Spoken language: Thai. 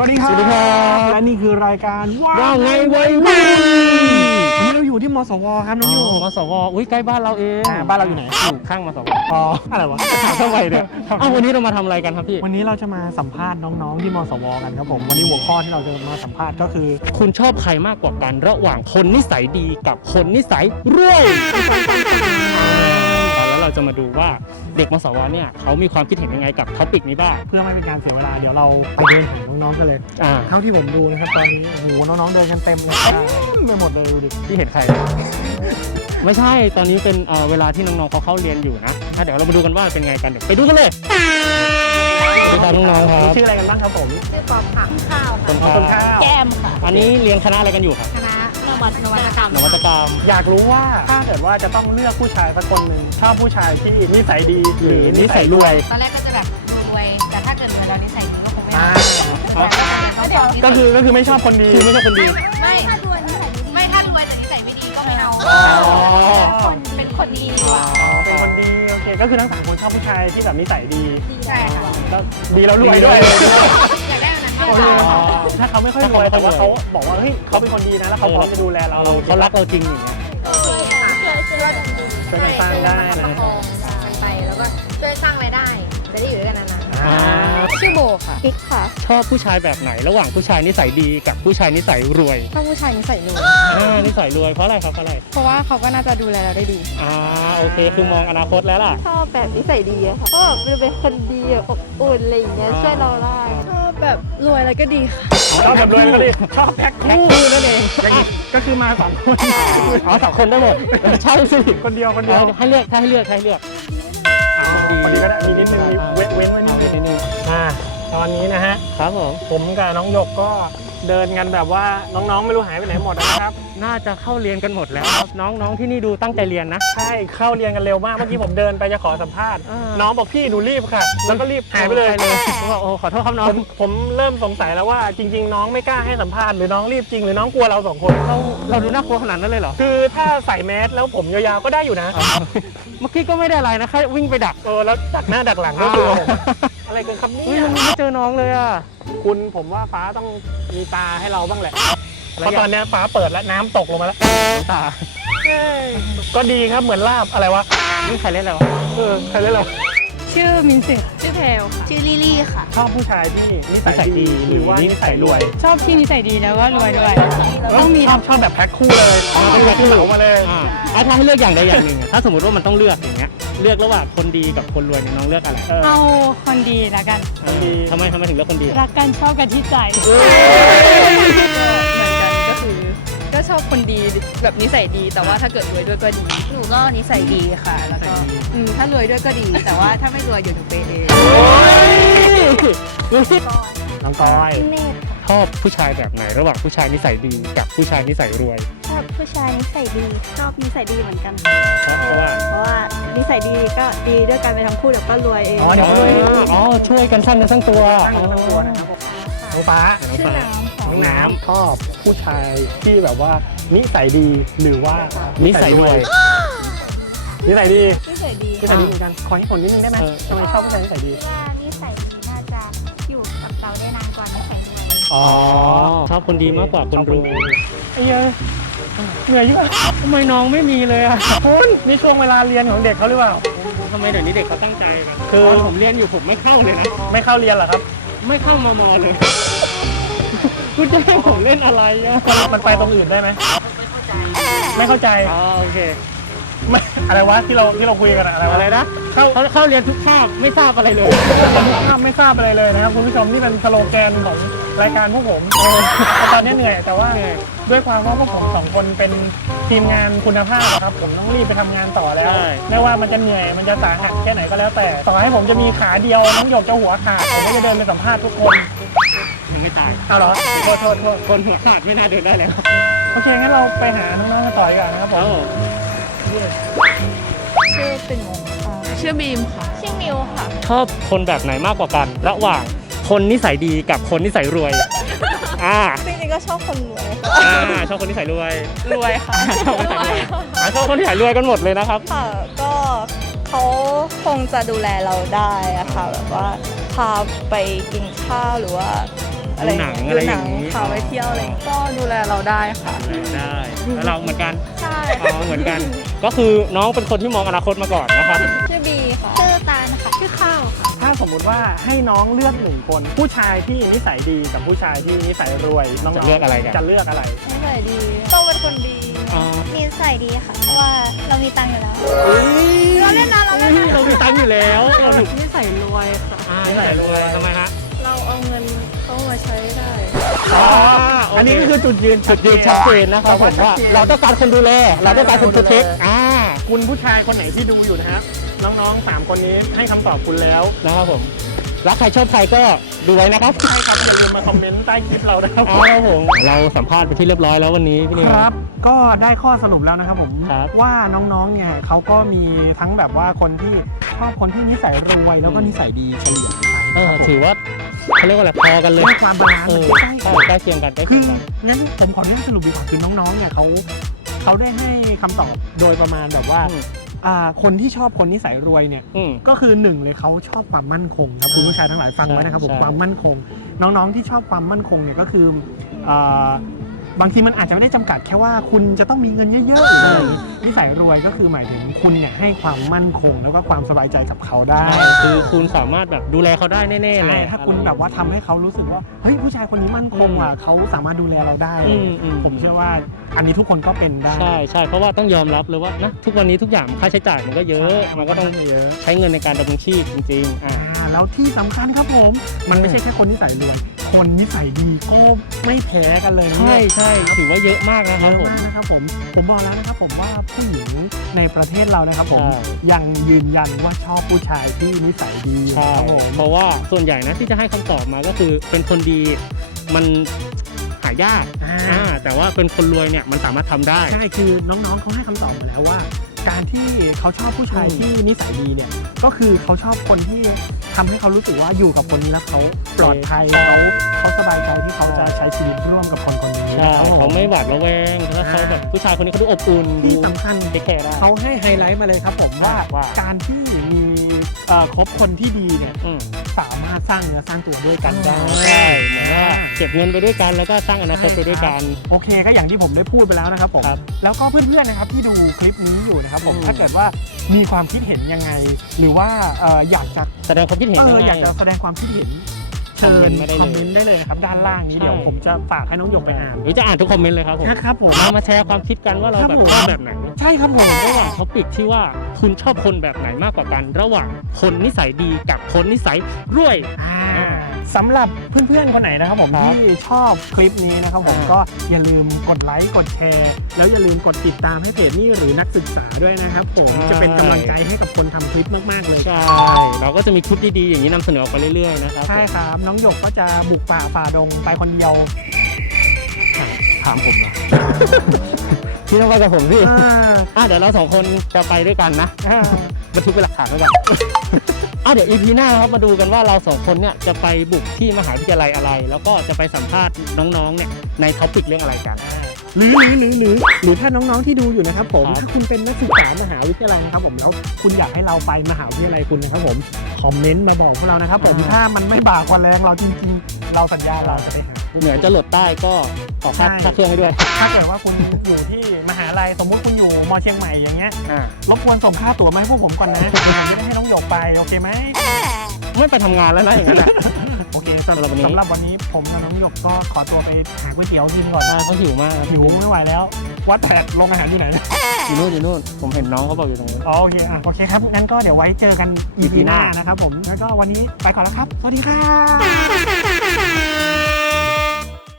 วัสดีครับ สวัสดีครับ และนี่คือรายการว่าไงวัยรุ่นวันนี้เราอยู่ที่มสวครับน้องอยู่มสวอุ้ยใกล้บ้านเราเองอ่าบ้านเราอยู่ไหน อยู่ข้างมสวอ๋ออะไรวะถามทำไมเนี่ยเอ้าวันนี้เรามาทำอะไรกันครับพี่ วันนี้เราจะมาสัมภาษณ์น้องๆที่มสวกันครับผมวันนี้หัวข้อที่เราจะมาสัมภาษณ์ก็คือ คุณชอบใครมากกว่ากันระหว่างคนนิสัยดีกับคนนิสัยรวยแล้ว เราจะมาดูว่าเด็กมสวเนี่ยเขามีความคิดเห็นยังไงกับท็อปิกนี้บ้าง เพื่อไม่เป็นการเสียเวลาเดี๋ยวเราไปเดินหาน้องๆกันเลยอ่า เท่าที่ผมดูนะครับตอนนี้โอ้โหน้องๆเดินกันเต็มเลยเต็มไปหมดเลยดูดิพี่เห็นใคร ไม่ใช่ตอนนี้เป็นเอ่อเวลาที่น้องๆเขาเข้าเรียนอยู่นะอะเดี๋ยวเรามาดูกันว่าเป็นไงกันเดี๋ยวไปดูกันเลยสวัสดีครับน้องๆครับชื่ออะไรกันบ้างครับผมชื่อปอมค่ะข้าวคนค่ะข้าคนข้าวแก้มค่ะอันนี้เรียนคณะอะไรกันอยู่ครับ คณะน วัตนวัตกรรม นวัตกรรม อยากรู้ว่าถ้าเกิดว่าจะต้องเลือกผู้ชายสักคนหนึ่งชอบผู้ชายที่นิสัยดีหรือนิสัยรวย ตอนแรกก็จะแบบรวย แต่ถ้าเกิดรวยเรานิสัยดีก็คงไม่อ่าเอาเดี๋ยวก็คือก็คือไม่ชอบคนดีคือไม่ใช่คนดี ไม่ถ้ารวยนิสัยไม่ถ้ารวยแต่นิสัยไม่ดีก็ไม่เอาอ๋อ คนเป็นคนดีดีกว่าเป็นคนดีโอเคก็คือทั้งสามคนชอบผู้ชายที่แบบนิสัยดี ใช่ค่ะ แล้วดีแล้วรวยด้วยอยากได้อันนั้นมาก โอกเคว่าถ้าเขาไม่ค่อยรวยแต่ว่าเขาบอกว่าเฮ้ยเขาเป็นคนดีนะ แล้วเขาพร้อมจะดูแลเราเราเขารักเราจริงอย่างเงี้ย โอเคค่ะช่วยกันดูช่วยกันสร้างได้นะประคองกันไปแล้วก็ช่วยสร้างรายได้จะได้อยู่ด้วยกันนานอ่าชื่อโบค่ะกิ๊กค่ะ ชอบผู้ชายแบบไหนระหว่างผู้ชายนิสัยดีกับผู้ชายนิสัยรวยชอบผู้ชายนิสัยรวยอ่านิสัยรวยเพราะอะไรครับเพราะอะไรเพราะว่าเขาก็น่าจะดูแลเราได้ดี อ่าโอเคคือมองอนาคตแล้วล่ะ ชอบแบบนิสัยดีอะค่ะเพราะแบบเป็นคนดีอะอบอุ่นอะไรอย่างเงี้ยอ่าช่วยเราได้ชอบ แบบรวยแล้วก็ดีค่ะ ชอบแบบรวยก็ดีชอบแพ็คแพ็คคู่คู่นั่นเองอย่างนี้ก็คือมาสองคนอ๋อสองคนได้หมดเออใช่สิคนเดียวคนเดียวเอาให้เลือกถ้าให้เลือกถ้าให้เลือกอ่าคนดีก็ได้มีนิดนึงมีเว้นเว้นไว้นิเอาดไว้นึงนิดนึงอ่าตอนนี้นะฮะครับผมผมกับน้องหยกก็เดินกันแบบว่าน้องๆไม่รู้หายไปไหนหมดนะครับ น่าจะเข้าเรียนกันหมดแล้วครับน้องน้องที่นี่ดูตั้งใจเรียนนะ ใช่เข้าเรียนกันเร็วมากเมื่อกี้ผมเดินไปจะขอสัมภาษณ์อ่าน้องบอกพี่หนูรีบค่ะ แล้วก็รีบหายไปเลยผมบอกโอ้ขอโทษครับน้อผงมผมเริ่มสงสัยแล้วว่าจริง ๆ น้องไม่กล้าให้สัมภาษณ์หรือน้องรีบจริงหรือน้องกลัวเราสองคน เราเราดูน่ากลัวขนาดนั้นเลยเหรอคือถ้าใส่แมสแล้วผมยาวๆก็ได้อยู่นะอ๋อเมื่อกี้ก็ไม่ได้อะไรนะแค่วิ่งไปดักเออแล้วดักหน้าดักหลังก็คือผมอะไรกันครับเนี่เฮ้ยยมันไม่เจอน้องเลยอะคุณผมว่าฟ้าต้องมีตาให้เราบ้างแหละอะไร เพราะอะตอนเนี้ยฟ้าเปิดแล้วน้ำตกลงมาแล้ว ตาก็ดีครับเหมือนลาบอะไรวะ นี่ใครเล่นอะไรวะเออใครเล่นเราชื่อมินสิชื่อเพลค่ะ ชื่อลิลี่ค่ะ ชอบผู้ชายที่นิสัยดีหรือว่านิสัยรวย ชอบที่นิสัยดีแล้วก็รวยด้วย ต้องมีชอบชอบแบบแพ็คคู่เลยเป็นแพ็คคู่เหมามาเลยอ่าอะถ้าให้เลือกอย่างใดอย่างหนึ่งอะถ้าสมมติว่ามันต้องเลือกอย่างเงี้ย เลือกระหว่างคนดีกับคนรวยเนี่ยน้องเลือกอะไรเออ เอาคนดีแล้วกันเออทำไมทำไมถึงเลือกคนดี รักกันชอบกันที่ใจ ก็ชอบคนดีแบบนิสัยดี แต่ว่าถ้าเกิดรวยด้วยก็ดี หนูก็นิสัยดีค่ะ แล้วก็อืมถ้ารวยด้วยก็ดี แต่ว่าถ้าไม่รวยเดี๋ยวหนูเปย์เองน้องกอยเนตชอบผู้ชายแบบไหน ระหว่างผู้ชายนิสัยดีกับผู้ชายนิสัยรวยชอบผู้ชายนิสัยดีชอบนิสัยดีเหมือนกัน เพราะเพราะว่าเพราะว่านิสัยดีก็ดีด้วยกันไปทั้งคู่เดี๋ยวก็รวยเองอ๋อเดี๋ยวอ๋รวยออ๋อช่วยกันสร้างเนื้อสร้างตัวตั้งกันทั้งตัวนะครับผมน้องฟ้าน้องฟ้าน้องน้ำ ชอบผู้ชายที่แบบว่านิสัยดีหรือว่านินิสัยรวย นิสัยดีนิสัยดีนิสัยดีเหมือนกันขอให้ผลนิดนึงได้ไหมเออ ทำไมชอบผู้ชายนิสัยดีว่านิสัยดีน่าจะอยู่กับเราได้นานกว่านิสัยรวยอ๋อชอบคนดีมากกว่าคนรวยไอ้เหี้ยเหนื่อยยิ่งทำไมน้องไม่มีเลยอะคุณนี่ช่วงเวลาเรียนของเด็กเขาหรือเปล่า ทำไมเดี๋ยวนี้เด็กเขาตั้งใจกันคือตอนผมเรียนอยู่ผมไม่เข้าเลยนะ ไม่เข้าเรียนเหรอครับ ไม่เข้ามมเลย คุณจะให้ผมเล่นอะไรอะมันไปตรงอื่นได้ไหมไม่เข้าใจอ๋อโอเคไม่อะไรวะที่เราที่เราคุยกันอะอะไรวะอะไรนะเข้าเขาเข้าเรียนทุกคาบไม่ทราบอะไรเลยภาพไม่ทราบอะไรเลยนะครับคุณผู้ชมนี่เป็นสโลแกนของรายการพวกผมแต่ตอนนี้เหนื่อยแต่ว่าเหนื่อยด้วยความว่าพวกผมสองคนเป็นทีมงานคุณภาพนะครับ ผมต้องรีบไปทำงานต่อแล้วใช่ไม่ว่ามันจะเหนื่อยมันจะสาหัสแค่ไหนก็แล้วแต่ ต่อให้ผมจะมีขาเดียวน้องหยกจะหัวขาดผมก็จะเดินไปสัมภาษณ์ทุกคนยัง ไม่ตายเอาเหรอโทษโทษโทษคนหัวขาดไม่น่าเดินได้แล้วโอเคงั้นเราไปหาน้องๆกันต่อดีกว่อนนะครับผมชื่อเป็นงชื่อบีมค่ะ ชื่อมิวค่ะ ชอบคนแบบไหนมากกว่ากัน ระหว่างคนนิสัยดีกับคนนิสัยรวยอ่าจริงๆก็ชอบคนรวยอ่าชอบคนนิสัยรวยรวยค่ะชอบคนนิสัยรวยอ่าชอบคนนิสัยรวยกันหมดเลยนะครับ ค่ะก็เขาคงจะดูแลเราได้อะค่ะแบบว่าพาไปกินข้าวหรือว่า อะไรอย่างเงี้ยดูหนังอะไรดูอหนัย่างงี้พาไปเที่ยวอะไรอย่างเงี้ยก็ดูแลเราได้ค่ะ ได้แล้วเราเหมือนกันใช่อ๋อเหมือนกัน ก็คือน้องเป็นคนที่มองอนาคตมาก่อนนะครับชื่อบีค่ะชื่อตาลค่ะชื่อข้าวค่ะถ้าสมมุติว่าให้น้องเลือกหนึ่งคน ผู้ชายที่นิสัยดีกับผู้ชายที่นิสัยรวยน้องๆจะเลือกอะไรกันจะเลือกอะไรนิสัยดีต้องเป็นคนดีอ๋อนิสัยดีค่ะเพราะว่าเรามีตังค์อยู่แล้วเฮ้ยเราเล่นนะเราเล่นนะเรามีตังค์อยู่แล้วเราถูกนิสัยรวยค่ะอ่าใส่รวยทำไมฮะ ใช้ได้อ๋ออันนี้ก็คือจุดยืนจุดยืนชัดเจนนะครับผมว่าเราต้องการคนดูแล เราต้องการคนโปรเทคอ่าคุณผู้ชายคนไหนที่ดูอยู่นะครับ น้องๆสามคนนี้ให้คำตอบคุณแล้วนะครับผมรักใครชอบใครก็ดูไว้นะครับใช่ครับอย่าลืมมาคอมเมนต์ใต้คลิปเรานะครับเอาครับผมเราสัมภาษณ์ไปที่เรียบร้อยแล้ววันนี้พี่นิว ครับ ก็ได้ข้อสรุปแล้วนะครับผม ครับว่าน้องๆ เนี่ยเขาก็มีทั้งแบบว่าคนที่ชอบคนที่นิสัยรวยแล้วก็นิสัยดีเฉลี่ยไปเออครับผมถือว่า เขาเรียกว่าอะไรพอกันเลยให้ความบาลานซ์เออมันใกล้ใช่ใกล้เคียงกันใกล้คืเคียองกัน งั้นผมขออนุญาตสรุปดีกว่าคือน้องๆ เนี่ยเขาเขาได้ให้คำตอบโดยประมาณแบบว่าอืม อ่าคนที่ชอบคนนิสัยรวยเนี่ย อืม ก็คือหนึ่งเลยเขาชอบความมั่นคงนะคุณผู้ชายทั้งหลายฟังไว้นะครับผมใช่ ความมั่นคง น้องๆที่ชอบความมั่นคงเนี่ยก็คืออ่า บางทีมันอาจจะไม่ได้จำกัดแค่ว่าคุณจะต้องมีเงินเยอะๆหรืออะไรอย่างงี้นิสัยรวยก็คือหมายถึงคุณเนี่ยให้ความมั่นคงแล้วก็ความสบายใจกับเขาได้ ใช่คือคุณสามารถแบบดูแลเขาได้แน่ๆเลใช่ยถ้าคุณแบบว่าทำให้เขารู้สึกว่าเฮ้ยผู้ชายคนนี้มั่นคงอะเขาสามารถดูแลเราได้ อืมอืม ผมเชื่อว่าอันนี้ทุกคนก็เป็นได้ใช่ใช่เพราะว่าต้องยอมรับเลยว่านะทุกวันนี้ทุกอย่างค่าใช้จ่ายมันก็เยอะมันก็ต้องเยอะ ใช้เงินในการดำรงชีพจริงๆอ่า อ่าแล้วที่สำคัญครับผม มันไม่ใช่แค่คนนิสัยรวย คนนิสัยดีก็ไม่แพ้กันเลยนะใช่ใช่ถือว่าเยอะมากนะเยครับอะผมมากนะครับผมผมบอกแล้วนะครับผมว่าผู้หญิงในประเทศเรานะครับผมใช่ ยังยืนยันว่าชอบผู้ชายที่นิสัยดีใช่ครับผมเพราะว่าส่วนใหญ่นะที่จะให้คำตอบมาก็คือเป็นคนดีมันหายากอ่าอ่าแต่ว่าเป็นคนรวยเนี่ยมันสามารถทำได้ ใช่คือน้องๆเขาให้คำตอบมาแล้วว่า การที่เขาชอบผู้ชายอืมที่นิสัยดีเนี่ย ก็คือเขาชอบคนที่ทำให้เขารู้สึกว่าอยู่กับคนนี้แล้วเขาปลอดภัยเขาเขาสบายใจที่เขาจะใช้ชีวิตร่วมกับคนคนนี้ใช่นะครับผเขาไม่หวาดระแวงแล้วเขาแบบผู้ชายคนนี้เขาดูอบอุ่นดูที่สำคัญ เทคแคร์ได้ เขาให้ไฮไลท์มาเลยครับผมว่าว่า การที่มี เอ่อคบคนที่ดีเนี่ยอืมสามารถสร้างเนื้อสร้างตัวด้วยกันได้ ใช่เหมือนว่าเก็บเงินไปด้วยกันแล้วก็สร้างอนาคตไปด้วยกัน โอเคก็อย่างที่ผมได้พูดไปแล้วนะครับผมครับแล้วก็เพื่อนๆนะครับที่ดูคลิปนี้อยู่นะครับผมอืม ถ้าเกิดว่ามีความคิดเห็นยังไง หรือว่าเอ่ออยากจะแสดงความคิดเห็นเอยังอไงอยากจะแสดงความคิดเห็นคอม เชิเมนญต์มาได้เลยคอมเมนต์ได้เลยนะครับด้านล่างนี้ใช่เดี๋ยวผมจะฝากให้น้องหยกไปอ่านหรือจะอ่านทุกคอมเมนต์เลยครับผมนะครับผมมามาแชร์ความคิดกันว่าเราครับแบบผมชอบแบบไหนใช่ครับผมระหว่างท็อปิกที่ว่าคุณชอบคนแบบไหนมากกว่ากัน ระหว่างคนนิสัยดีกับคนนิสัยรวยอ่า สำหรับเพื่อนๆคนไหนนะครับผมครับ ที่ชอบคลิปนี้นะครับผมอ่าก็อย่าลืมกดไลค์กดแชร์ แล้วอย่าลืมกดติดตามให้เพจนี่หรือนักศึกษาด้วยนะครับผมจะเป็นกำลังใจให้กับคนทำคลิปมากๆเลยใช่ เราก็จะมีคลิปดีๆอย่างนี้นำเสนอออกไปเรื่อยๆนะครับใช่ครับน้องหยกก็จะบุกป่าฝ่าดงไปคนเดียวถามผมเหรอ พี่ต้องไปกับผมสิอ่าอะเดี๋ยวเราสองคนจะไปด้วยกันนะ อ่า บันทึกเป็นหลักฐานไว้ก่อนอะเดี๋ยวอีพีหน้าครับมาดูกันว่าเราสองคนเนี่ยจะไปบุกที่มหาวิทยาลัยอะไร แล้วก็จะไปสัมภาษณ์น้องๆเนี่ยในท็อปิกเรื่องอะไรกัน หรือหรือหรือหรือหรือถ้าน้องๆที่ดูอยู่นะครับผมครับ ถ้าคุณเป็นนักศึกษามหาวิทยาลัยนะครับผมแล้วคุณอยากให้เราไปมหาวิทยาลัยคุณนะครับผมคอมเมนต์มาบอกพวกเรานะครับผมถ้ามันไม่บากกว่าแรงเราจริง ๆ เราสัญญาเราจะไปหาคุณ เหนือจะหลดใต้ก็ออกค่าใช่ ค่าเครื่องให้ด้วย ถ้าเกิดว่าคุณอยู่ที่มหาลัยสมมุติคุณอยู่มอเชียงใหม่อย่างเงี้ยอ่ารบกวนส่งค่าตั๋วมาให้พวกผมก่อนนะจะได้ให้น้องหยกไปโอเคไหมไม่ไปทำงานแล้วนะอย่างนั้นแหละโอเคสำสำหรับวันนี้ สำหรับวันนี้ผมกับน้องหยกก็ขอตัวไปหาก๋วยเตี๋ยวกินก่อนอ่าเขาหิวมากหิวไม่ไหวแล้วว่าแต่โรงอาหารอยู่ไหนอยู่นู่นอยู่นู่นผมเห็นน้องเขาบอกอยู่ตรงนู้น อ๋อโอเคอะโอเคครับงั้นก็เดี๋ยวไว้เจอกัน EP EP หน้าหน้านะครับผมแล้วก็วันนี้ไปก่อนแล้วครับ สวัสดีครับ